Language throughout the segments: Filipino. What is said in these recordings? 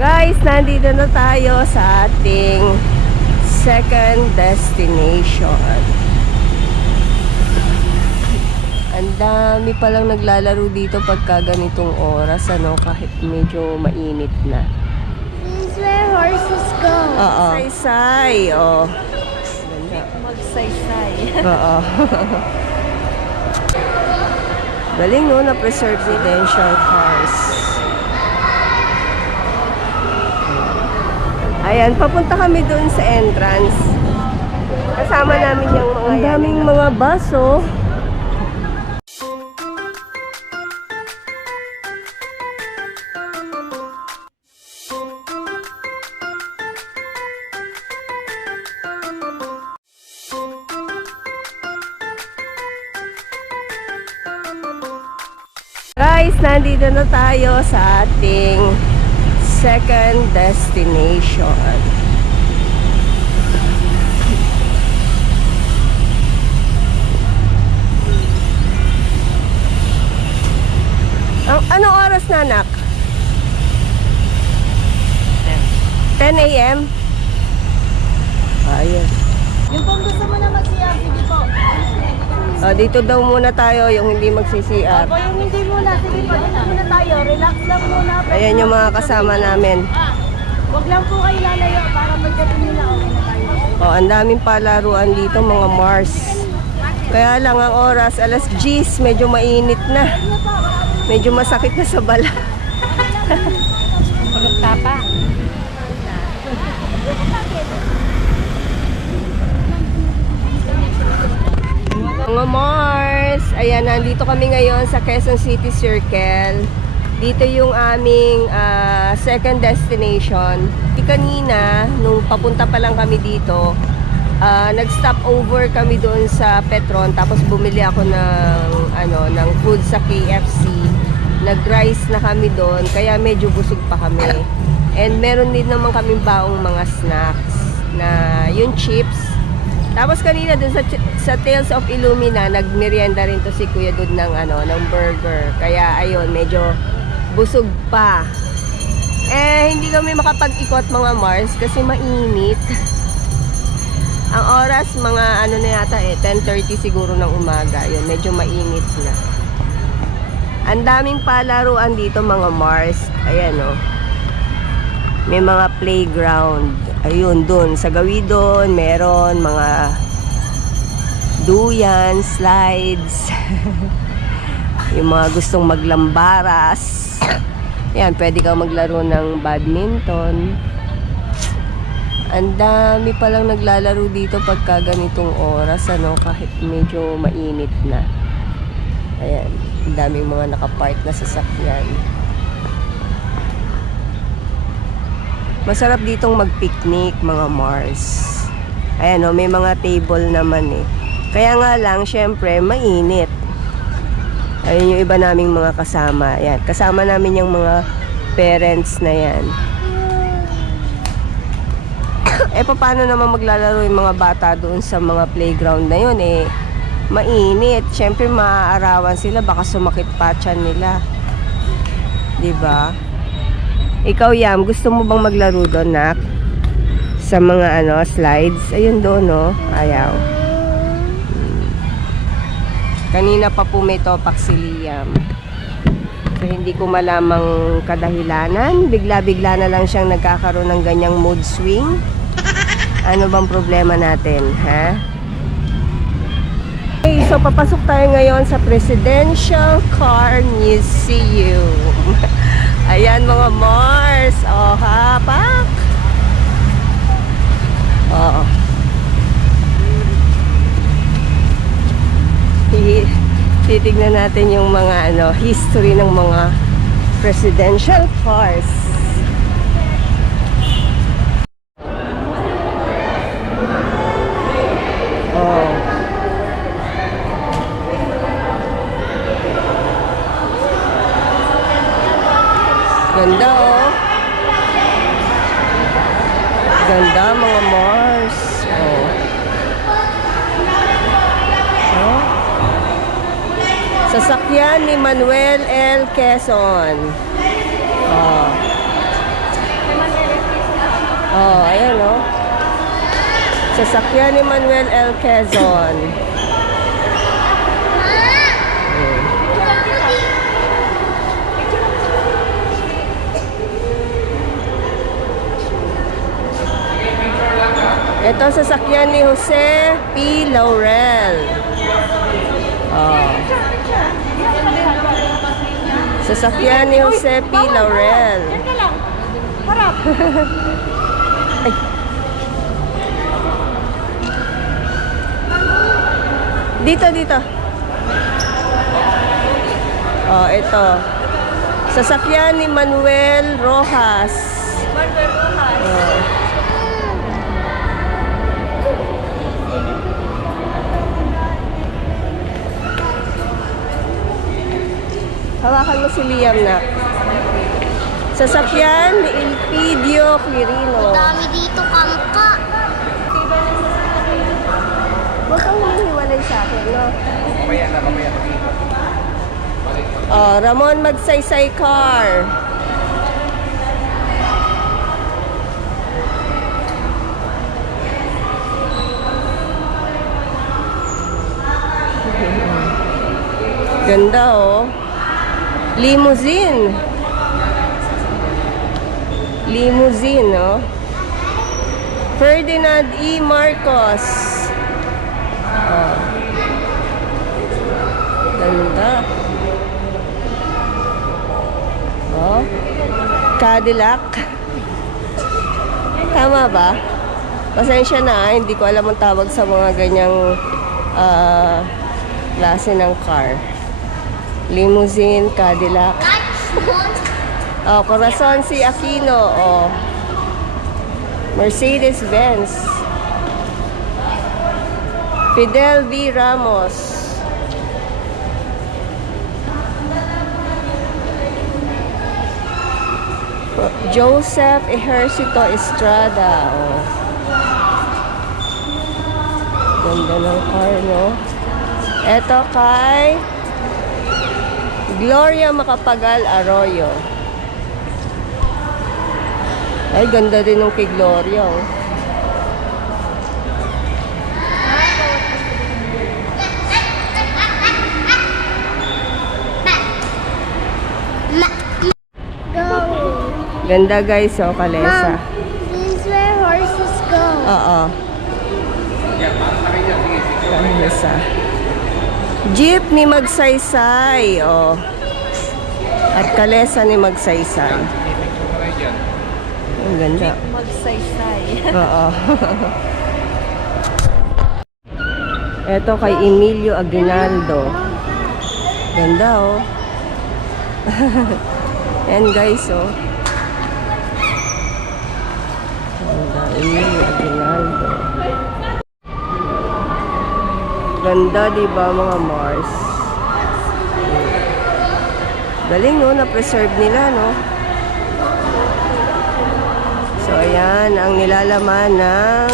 Guys, nandito na tayo sa ating second destination. Ang dami palang naglalaro dito pagka ganitong oras, ano, kahit medyo mainit na. This is where horses go. Oo. Saysay, oh. Magsaysay. Oo. Galing, no, na preserve residential cars. Ayan, papunta kami doon sa entrance. Kasama namin yung mga... Ang daming mga bus, oh. Guys, nandito na tayo sa ating second destination. Anong oras na, anak? 10 a.m. Ayun. Yung kung gusto mo na mag-CR, sige po. Dito daw muna tayo, yung hindi magsi-CR. O yung hindi muna, sige po. Dito muna tayo. Relax lang muna. Ayan yung mga kasama namin. Huwag lang po kayo lalayo para magdating nila. Okay na tayo. Ang daming palaruan dito, mga Mars. Kaya lang ang oras, alas 10, medyo mainit na. Medyo masakit na sa bala. Kulog tapa. Mga Mars, ayan, nandito kami ngayon sa Quezon City Circle. Dito yung aming second destination. Kanina, nung papunta pa lang kami dito, nag-stop over kami doon sa Petron. Tapos bumili ako ng food sa KFC. Nag-rice na kami doon, kaya medyo busog pa kami. And meron din naman kaming baong mga snacks na yung chips. Tapos kanina dun sa Tales of Illumina, nagmerienda rin to si Kuya Dud ng burger. Kaya ayun, medyo busog pa. Hindi kami makapag-ikot, mga Mars, kasi mainit. Ang oras mga na yata 10:30 siguro ng umaga. Ayun, medyo mainit na. Ang daming palaruan dito, mga Mars. Ayan, oh. May mga playground. Ayun, dun sa Gawidon, meron mga duyan, slides. Yung mga gustong maglambaras. Yan, pwede kang maglaro ng badminton. Ang dami palang naglalaro dito pagka ganitong oras, ano, kahit medyo mainit na. Ayan, ang daming mga nakapark na sasakyan. Masarap ditong mag-picnic, mga Mars. Ayan, oh, may mga table naman eh. Kaya nga lang, syempre, mainit. Ayun yung iba naming mga kasama. Ayan, kasama namin yung mga parents na yan. Paano naman maglalaro yung mga bata doon sa mga playground na yun eh? Mainit. Syempre, maaarawan sila. Baka sumakit pa tiyan nila. Diba? Ikaw, Yam, gusto mo bang maglaro doon, nak? Sa mga slides? Ayun doon, no? Ayaw. Kanina pa po may topak si Liam. So, hindi ko malamang kadahilanan. Bigla-bigla na lang siyang nagkakaroon ng ganyang mood swing. Ano bang problema natin, ha? Okay, so papasok tayo ngayon sa Presidential Car Museum. Ayan, mga Mars. Oh, hapak. Oh. Titignan natin yung mga history ng mga presidential cars. Oh. Ganda, oh. Ganda, mga Mars. Oh. Oh. Sasakyan ni Manuel L. Quezon. Oh. Oh, ayan oh. Sasakyan ni Manuel L. Quezon. Ito sasakyan ni Jose P. Laurel. Oh. Sasakyan ni Jose P. Laurel. Yan ka lang. Harap. Ay. Dito, dito. Oh, ito. Sasakyan ni Manuel Rojas. Manuel Rojas. Oh. Hawakan mo si Liam na. Sasakyan ni Elpidio Quirino. Dami dito, kangka. Huwag kang humihiwalay sa akin, no? Mamaya. Oh, Ramon Magsaysay Car. Ganda, oh. Limousine. Limousine, no? Ferdinand E. Marcos. Oh. Ganda. Oh. Cadillac. Tama ba? Pasensya na, hindi ko alam ang tawag sa mga ganyang klase ng car. Limousine, Cadillac. Oh, Corazon C. Aquino. Oh. Mercedes-Benz. Fidel V. Ramos. Joseph Ejercito Estrada. Oh. Ganda ng car, no? Ito kay Gloria Macapagal Arroyo. Ay, ganda din ng kay Gloria, oh. Ganda guys, oh, Kalesa. This is where horses go. Oo. Kalesa. Jeep ni Magsaysay, oh. At Kalesa ni Magsaysay. Ang ganda. Magsaysay. Oo. Ito kay Emilio Aguinaldo. Ganda, oh. Yan guys, oh. Ganda, Emilio Aguinaldo. Ganda, diba mga Mars? Galing, no? Na-preserve nila, no? So, ayan ang nilalaman ng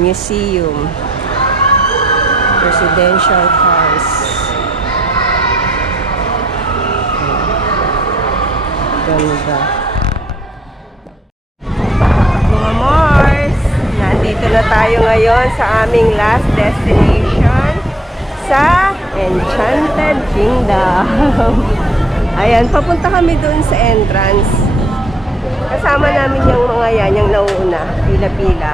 museum. Presidential cars. Ganda. Mga Mars, nandito na tayo ngayon sa aming last destination sa Enchanted Kingdom. Ayan, papunta kami dun sa entrance. Kasama namin yung mga yan, yung nauuna, pila-pila.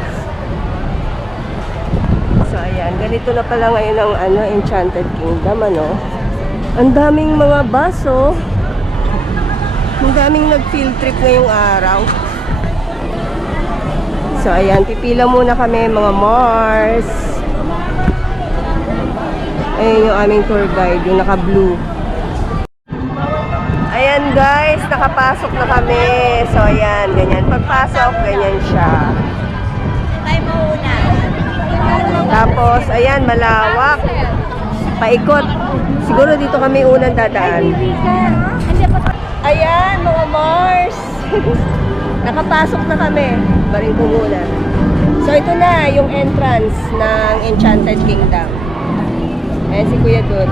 So, ayan, ganito na pala ngayon ang Enchanted Kingdom, ano. Ang daming mga bus, oh. Ang daming nag-field trip ngayong araw. So, ayan, pipila muna kami, mga Mars. Ayan yung aming tour guide, yung naka-blue. Ayan guys, nakapasok na kami. So, ayan, ganyan. Pagpasok, ganyan siya. Tayo mauna. Tapos, ayan, malawak. Paikot. Siguro dito kami unang dadaan. Ayan, mga Mars. Nakapasok na kami. Baring ko muna. So, ito na yung entrance ng Enchanted Kingdom. Ayan si Kuya Dud.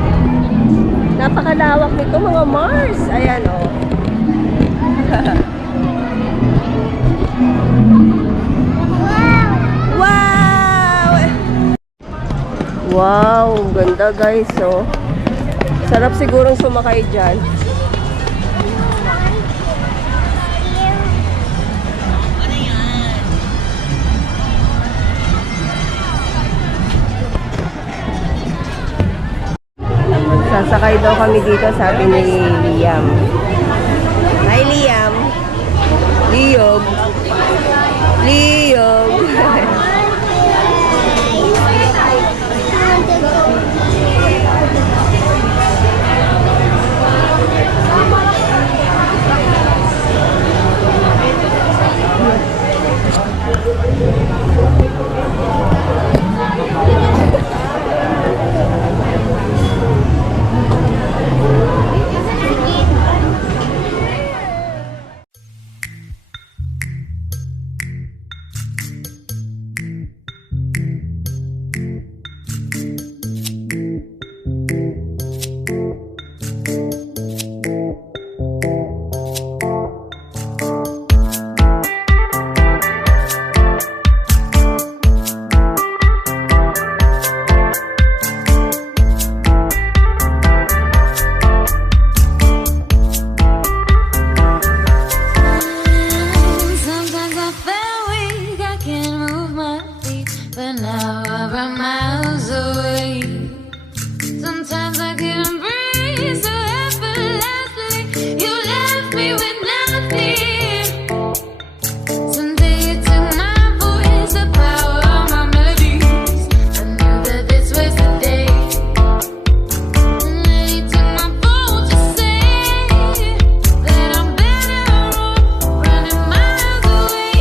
Napakalawak nito, mga Mars. Ayan, oh. Wow, ganda guys, oh. Sarap sigurong sumakay dyan. Sasakay daw kami dito, sabi ni Liam. Hi, Liam. Liam. Liam. Sometimes I feel weak, I can't move my feet, but now I run miles away. Sometimes I can't breathe so effortlessly. You left me with nothing. Someday you took my voice, the power of my melodies. I knew that this was the day. And then you took my phone to say that I'm better off running miles away.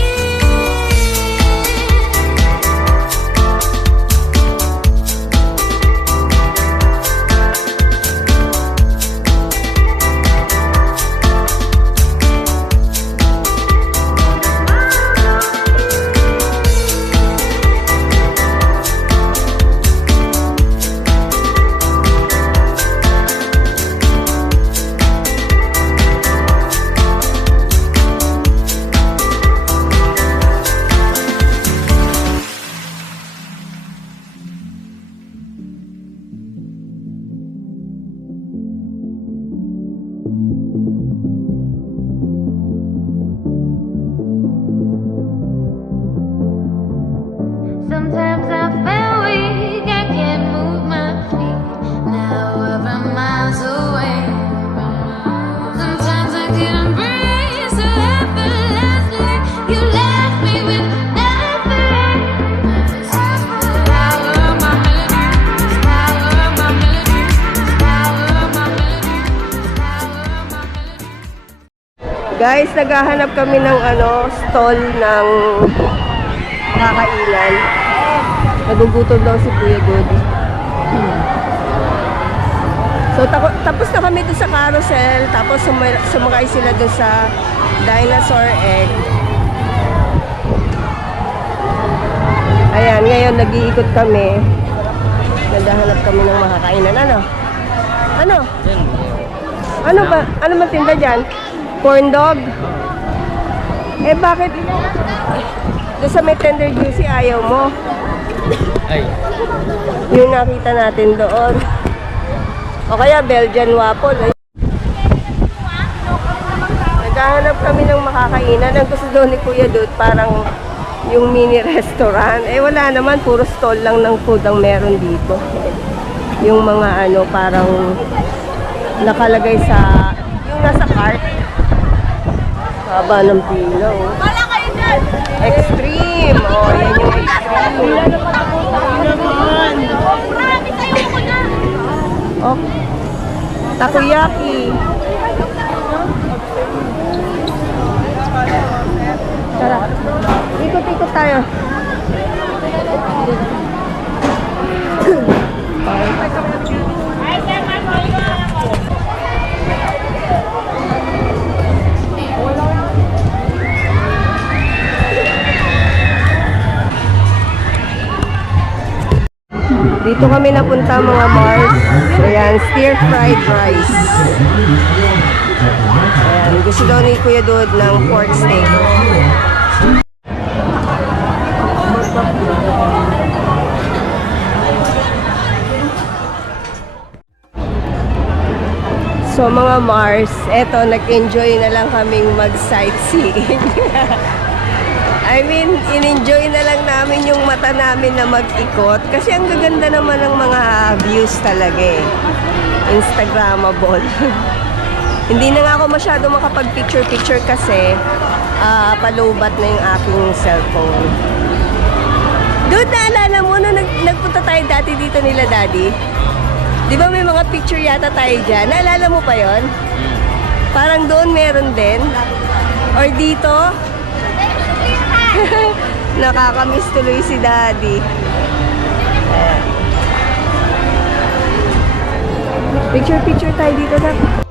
Sometimes I feel weak, I can't move my feet. Now I run miles away. Sometimes I can't breathe so effortlessly. You left me with nothing. Power of my melodies, power of my melodies, power of my melodies, power of my melodies. Guys, naghahanap kami ng stall ng kakainan. Nagugutom daw si Kuya Godi. So, tapos na kami doon sa carousel. Tapos sumakay sila doon sa dinosaur egg. Ayan, ngayon nag-iikot kami. Naghahanap kami ng makakainan. Ano? Ano? Ano ba? Ano ba tinda dyan? Corn dog? Eh, bakit? Doon sa may tender juicy, ayaw mo. Ay, Yung nakita natin doon. O kaya Belgian waffle. Ay. Naghahanap kami ng makakainan. Ang gusto doon ni Kuya Dut, parang yung mini restaurant. Eh wala naman, puro stall lang ng food ang meron dito. Yung mga parang nakalagay sa, yung nasa cart. Haba ng pila, oh. Extreme! Oh, yan yung extreme. Oh, takoyaki. Tara, ikot-ikot tayo. Dito kami napunta mga Mars. Ayan, stir fried rice. Ayan, gusto daw ni Kuya Dud ng pork steak. So mga Mars, eto nag-enjoy na lang kaming mag-sightseeing. I mean, in-enjoy na lang namin yung mata namin na mag-ikot kasi ang gaganda naman ng mga views talaga eh. Instagrammable. Hindi na nga ako masyado makapag-picture-picture kasi palubat na yung aking cellphone. Dude, naalala mo na nagpunta tayo dati dito nila Daddy? Di ba may mga picture yata tayo dyan? Naalala mo pa yon? Parang doon meron din? Or dito? Nakakamiss tuloy si Daddy. Picture tayo dito na.